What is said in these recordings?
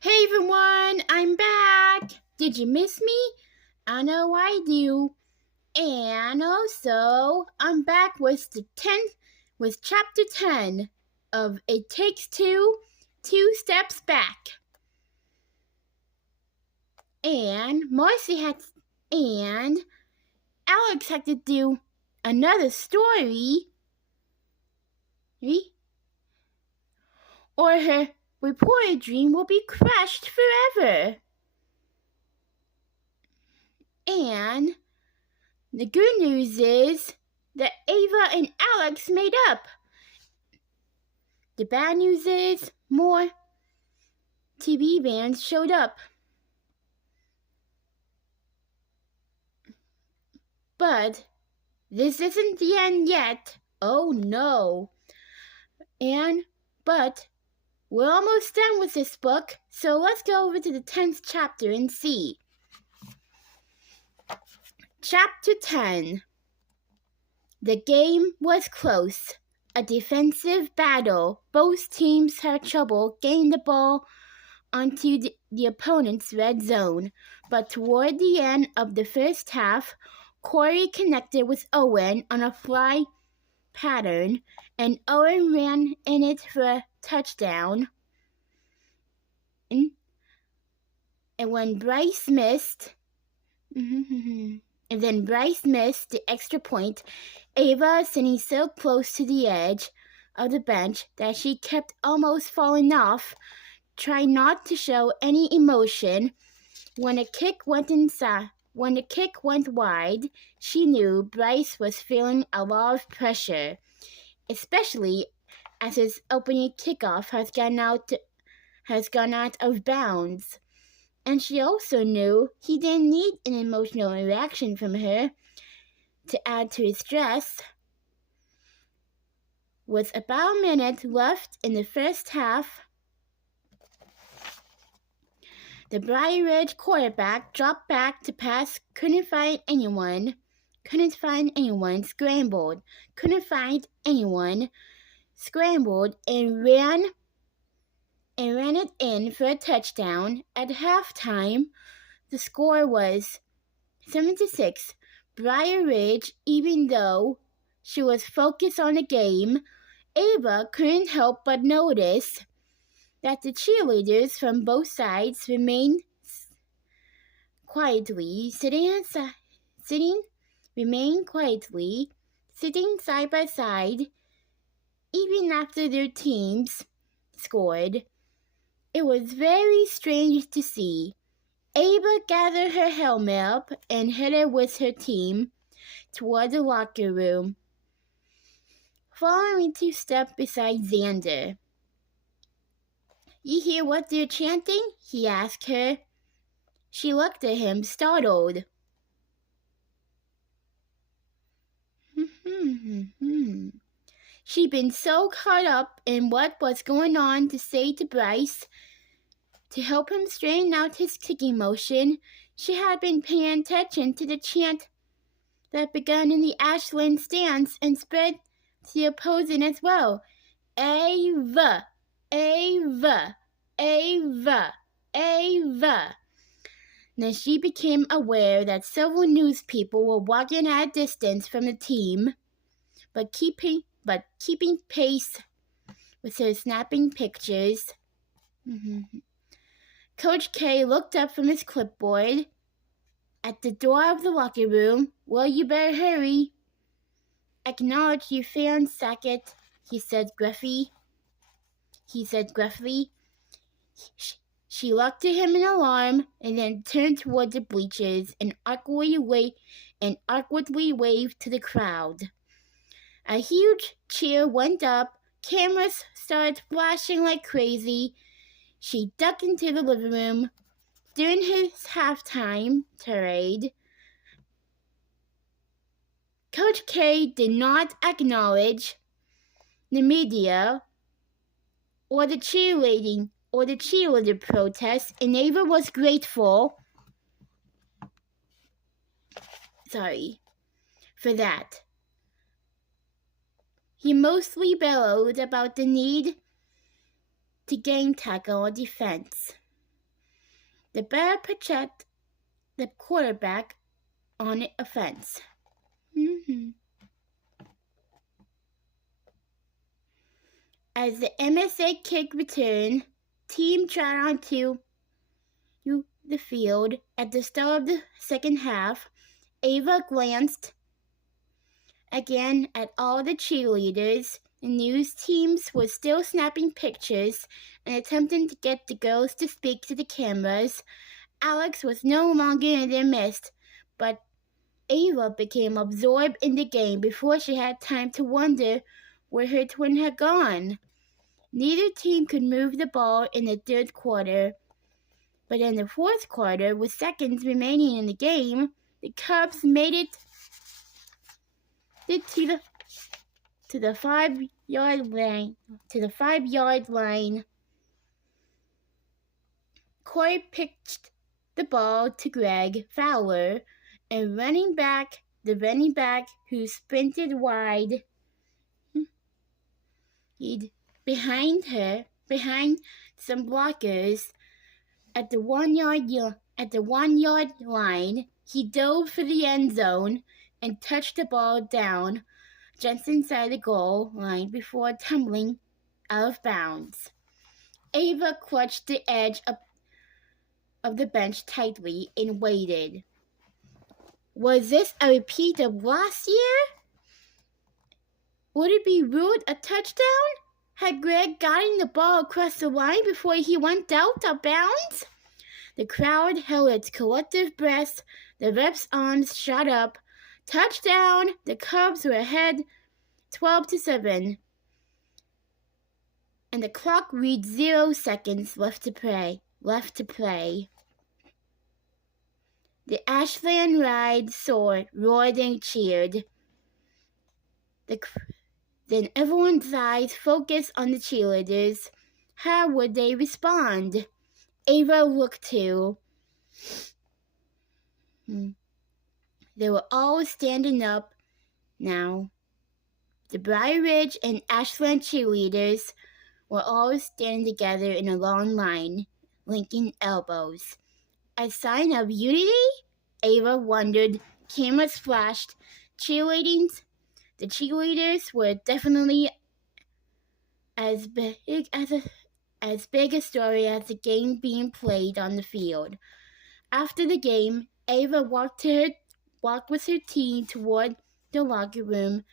Hey everyone, I'm back. Did you miss me? I know I do. And also, I'm back with chapter 10 of It Takes Two Steps Back. And and Alex had to do another story, or her reporter dream will be crushed forever. And the good news is that Ava and Alex made up. The bad news is more TV bands showed up. But this isn't the end yet. Oh no. But we're almost done with this book, so let's go over to the 10th chapter and see. Chapter 10. The game was close. A defensive battle. Both teams had trouble getting the ball onto the opponent's red zone, but toward the end of the first half, Corey connected with Owen on a fly pattern, and Owen ran in it for a touchdown. And when Bryce missed, the extra point, Ava, sitting so close to the edge of the bench that she kept almost falling off, tried not to show any emotion. When the kick went wide, she knew Bryce was feeling a lot of pressure, especially as his opening kickoff has gone out of bounds. And she also knew he didn't need an emotional reaction from her to add to his stress. With about a minute left in the first half, the Briar Ridge quarterback dropped back to pass, couldn't find anyone, scrambled, and ran it in for a touchdown. At halftime, the score was 7-6. Briar Ridge, even though she was focused on the game, Ava couldn't help but notice that the cheerleaders from both sides remained quietly sitting side by side, even after their teams scored. It was very strange to see. Ava gathered her helmet up and headed with her team toward the locker room, following to step beside Xander. "You hear what they're chanting?" he asked her. She looked at him, startled. She'd been so caught up in what was going on to say to Bryce to help him straighten out his kicking motion, she had been paying attention to the chant that began in the Ashland stands and spread to the opposing as well. Ava, Ava, Ava, Ava. Then she became aware that several news people were walking at a distance from the team, but keeping pace with her snapping pictures. Coach K looked up from his clipboard at the door of the locker room. "Well, you better hurry." "Acknowledge you fans, Sackett," he said gruffly. She looked at him in alarm and then turned toward the bleachers and awkwardly waved to the crowd. A huge cheer went up. Cameras started flashing like crazy. She ducked into the living room. During his halftime tirade, Coach K did not acknowledge the media or the cheerleader protests, and Ava was grateful for that. He mostly bellowed about the need to gain tackle on defense. The better protect the quarterback on the offense. As the MSA kick returned, team trot onto the field at the start of the second half. Ava glanced again at all the cheerleaders. The news teams were still snapping pictures and attempting to get the girls to speak to the cameras. Alex was no longer in their midst, but Ava became absorbed in the game before she had time to wonder where her twin had gone. Neither team could move the ball in the third quarter, but in the fourth quarter, with seconds remaining in the game, the Cubs made it to the 5-yard line. Corey pitched the ball to Greg Fowler, and the running back who sprinted wide behind some blockers at the 1-yard line. He dove for the end zone and touched the ball down just inside the goal line before tumbling out of bounds. Ava clutched the edge of the bench tightly and waited. Was this a repeat of last year? Would it be ruled a touchdown? Had Greg gotten the ball across the line before he went out of bounds? The crowd held its collective breath. The ref's arms shot up. Touchdown! The Cubs were ahead 12-7. And the clock read 0 seconds left to play. The Ashland ride soared, roared, and cheered. Then everyone's eyes focused on the cheerleaders. How would they respond? Ava looked too. They were all standing up now. The Briar Ridge and Ashland cheerleaders were all standing together in a long line, linking elbows. A sign of unity? Ava wondered. Cameras flashed. The cheerleaders were definitely as big a story as the game being played on the field. After the game, Ava walked with her team toward the locker room,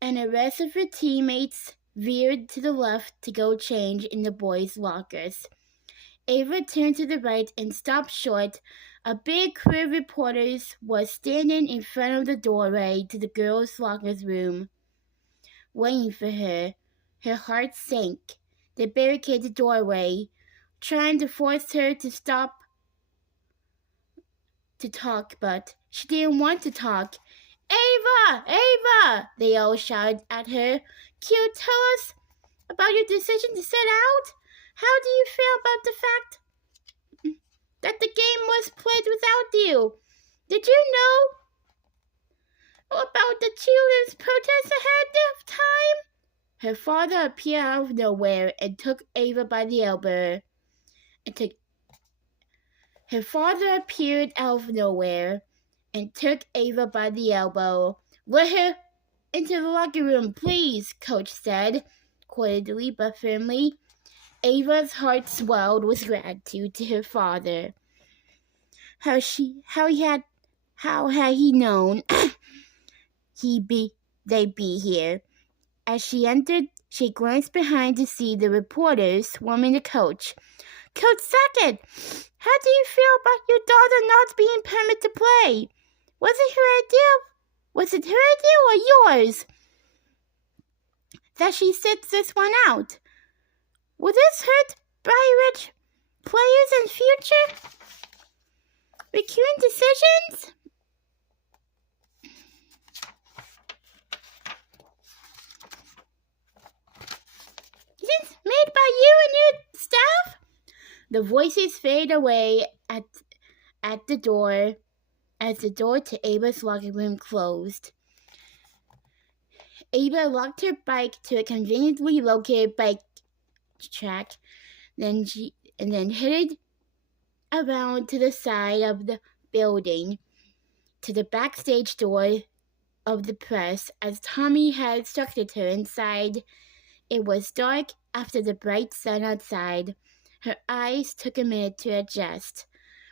and the rest of her teammates veered to the left to go change in the boys' lockers. Ava turned to the right and stopped short. A big crew of reporters was standing in front of the doorway to the girls' locker room, waiting for her. Her heart sank. They barricaded the doorway, trying to force her to stop to talk, but she didn't want to talk. Ava! Ava! They all shouted at her. Can you tell us about your decision to sit out? How do you feel about the fact that the game was played without you? Did you know about the cheerleaders' protest ahead of time? Her father appeared out of nowhere and took Ava by the elbow. Let her into the locker room, please, Coach said, quietly but firmly. Ava's heart swelled with gratitude to her father. How had he known they'd be here? As she entered, she glanced behind to see the reporters swarming the coach. Coach Sackett, how do you feel about your daughter not being permitted to play? Was it her idea or yours that she sits this one out? Will this hurt Briar Ridge players in future recruiting decisions? Decisions made by you and your staff? The voices fade away at the door as the door to Ava's locker room closed. Ava locked her bike to a conveniently located bike track, then headed around to the side of the building to the backstage door of the press as Tommy had instructed her inside. It was dark after the bright sun outside. Her eyes took a minute to adjust.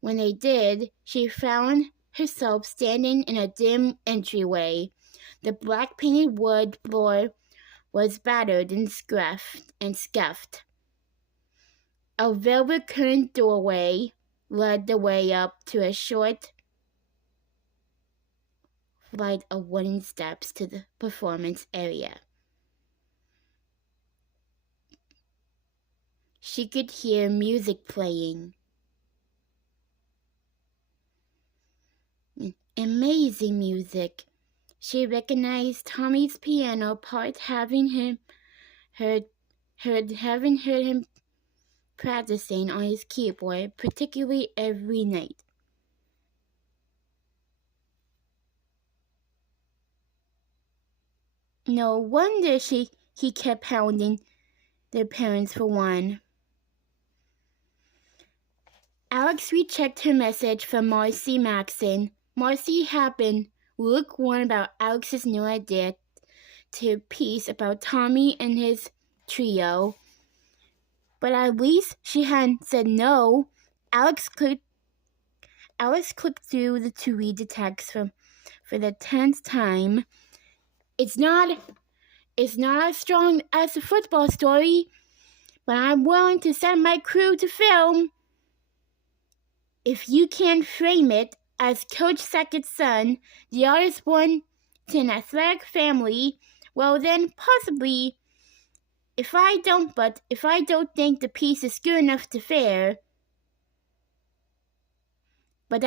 When they did, she found herself standing in a dim entryway. The black painted wood floor was battered and scuffed. A velvet curtained doorway led the way up to a short flight of wooden steps to the performance area. She could hear music playing. Amazing music. She recognized Tommy's piano part, having heard him practicing on his keyboard, particularly every night. No wonder he kept hounding their parents for one. Alex rechecked her message from Marcy Maxon. Marcy had been lukewarm about Alex's new idea to piece about Tommy and his trio. But at least she hadn't said no. Alex clicked through to read the text for the 10th time. It's not as strong as the football story, but I'm willing to send my crew to film. If you can't frame it as Coach Sackett's son, the artist born to an athletic family, well then possibly. If I don't think the piece is good enough to air, but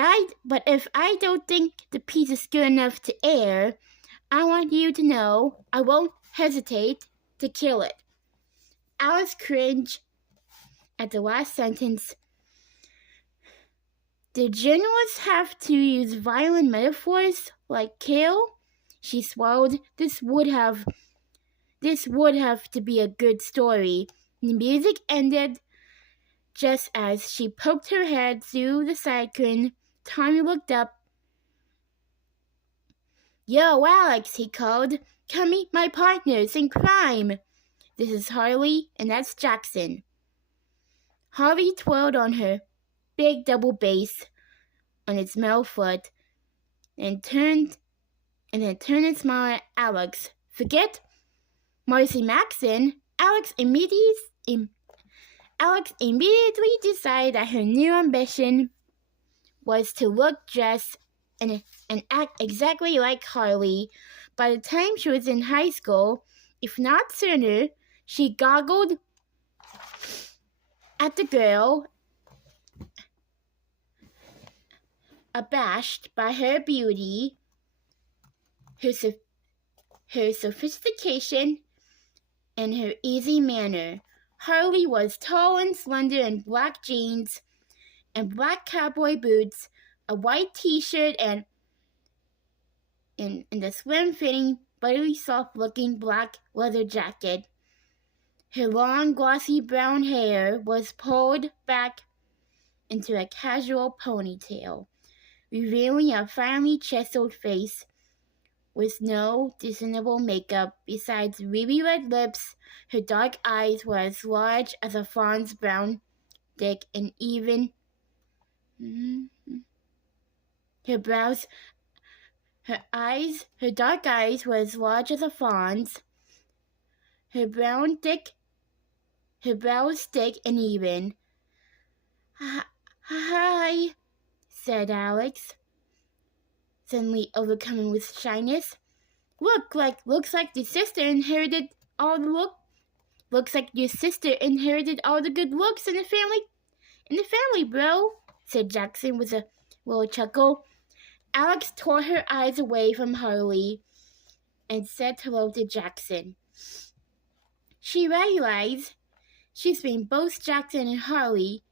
if I don't think the piece is good enough to air, I want you to know I won't hesitate to kill it. Alice cringed at the last sentence. Did journalists have to use violent metaphors like kill? She swallowed. This would have to be a good story. The music ended just as she poked her head through the side curtain. Tommy looked up. Yo, Alex, he called. Come meet my partners in crime. This is Harley, and that's Jackson. Harley twirled on her big double bass on its metal foot and turned and smiled at Alex. Forget Marcy Maxon. Alex immediately decided that her new ambition was to look, dress, and act exactly like Harley. By the time she was in high school, if not sooner, she goggled at the girl, abashed by her beauty, her sophistication, and her easy manner. Harley was tall and slender in black jeans and black cowboy boots, a white t-shirt, and the slim-fitting, buttery soft-looking black leather jacket. Her long, glossy brown hair was pulled back into a casual ponytail, revealing a finely chiseled face with no discernible makeup. Besides ruby red lips, her dark eyes were as large as a fawn's brown dick, and even her dark eyes were as large as a fawn's. Her brows thick and even. Hi, said Alex, suddenly overcoming with shyness. Looks like your sister inherited all the good looks in the family, bro, said Jackson with a little chuckle. Alex tore her eyes away from Harley and said hello to Jackson. She realized she's seen both Jackson and Harley.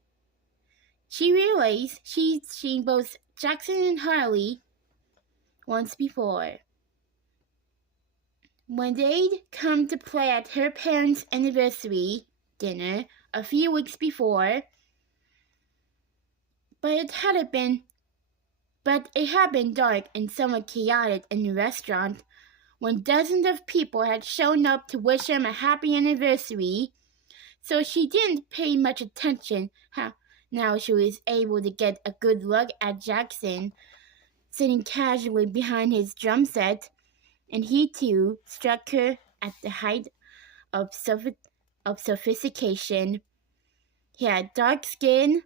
She realized she'd seen both Jackson and Harley once before, when they'd come to play at her parents' anniversary dinner a few weeks before. But it had been dark and somewhat chaotic in the restaurant when dozens of people had shown up to wish him a happy anniversary, so she didn't pay much attention. Now she was able to get a good look at Jackson, sitting casually behind his drum set, and he too struck her at the height of sophistication. He had dark skin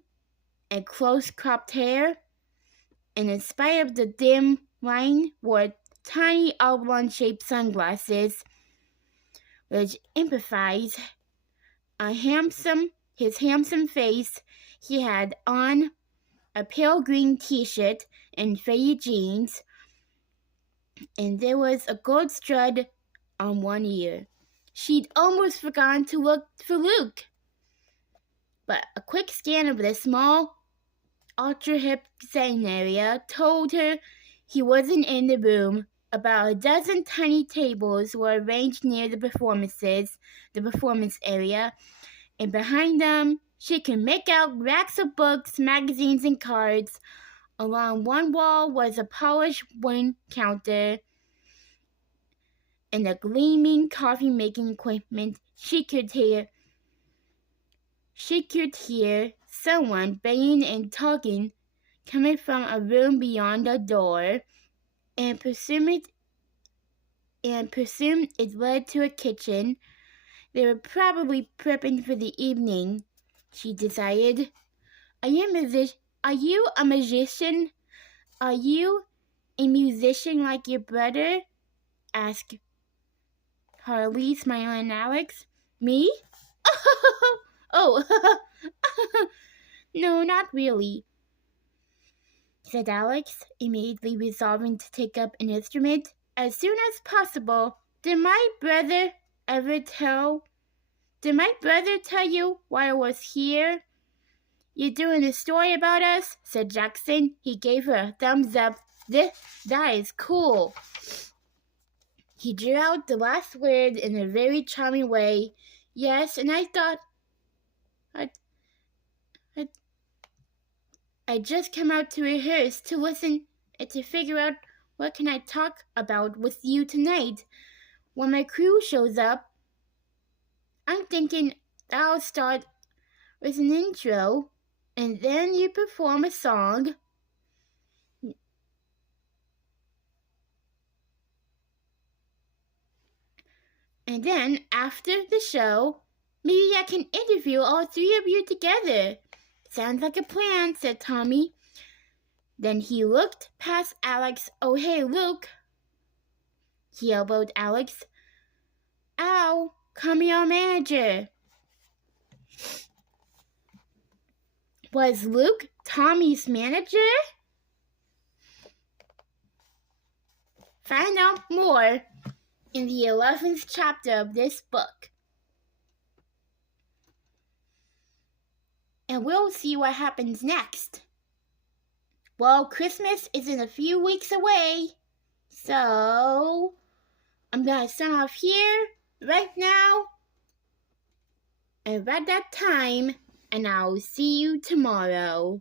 and close-cropped hair, and in spite of the dim light, wore tiny oblong-shaped sunglasses, which emphasized his handsome face. He had on a pale green t-shirt and faded jeans, and there was a gold stud on one ear. She'd almost forgotten to look for Luke. But a quick scan of the small, ultra-hip setting area told her he wasn't in the room. About a dozen tiny tables were arranged near the performance area, and behind them she could make out racks of books, magazines, and cards. Along one wall was a polished wooden counter and a gleaming coffee-making equipment. She could hear someone banging and talking coming from a room beyond the door, and presumed it led to a kitchen. They were probably prepping for the evening, she decided. Are you a magician? Are you a musician like your brother? Asked Harley, smiling at Alex. Me? Oh, no, not really, said Alex, immediately resolving to take up an instrument as soon as possible. Did my brother tell you why I was here? You're doing a story about us? Said Jackson. He gave her a thumbs up. That is cool. He drew out the last word in a very charming way. Yes, and I thought I'd just come out to rehearse, to listen, and to figure out what can I talk about with you tonight. When my crew shows up, I'm thinking I'll start with an intro, and then you perform a song. And then, after the show, maybe I can interview all three of you together. Sounds like a plan, said Tommy. Then he looked past Alex. Oh, hey, Luke. He elbowed Alex. Ow, call me our manager. Was Luke Tommy's manager? Find out more in the 11th chapter of this book. And we'll see what happens next. Well, Christmas is in a few weeks away, so I'm going to sign off here right now and at that time, and I'll see you tomorrow.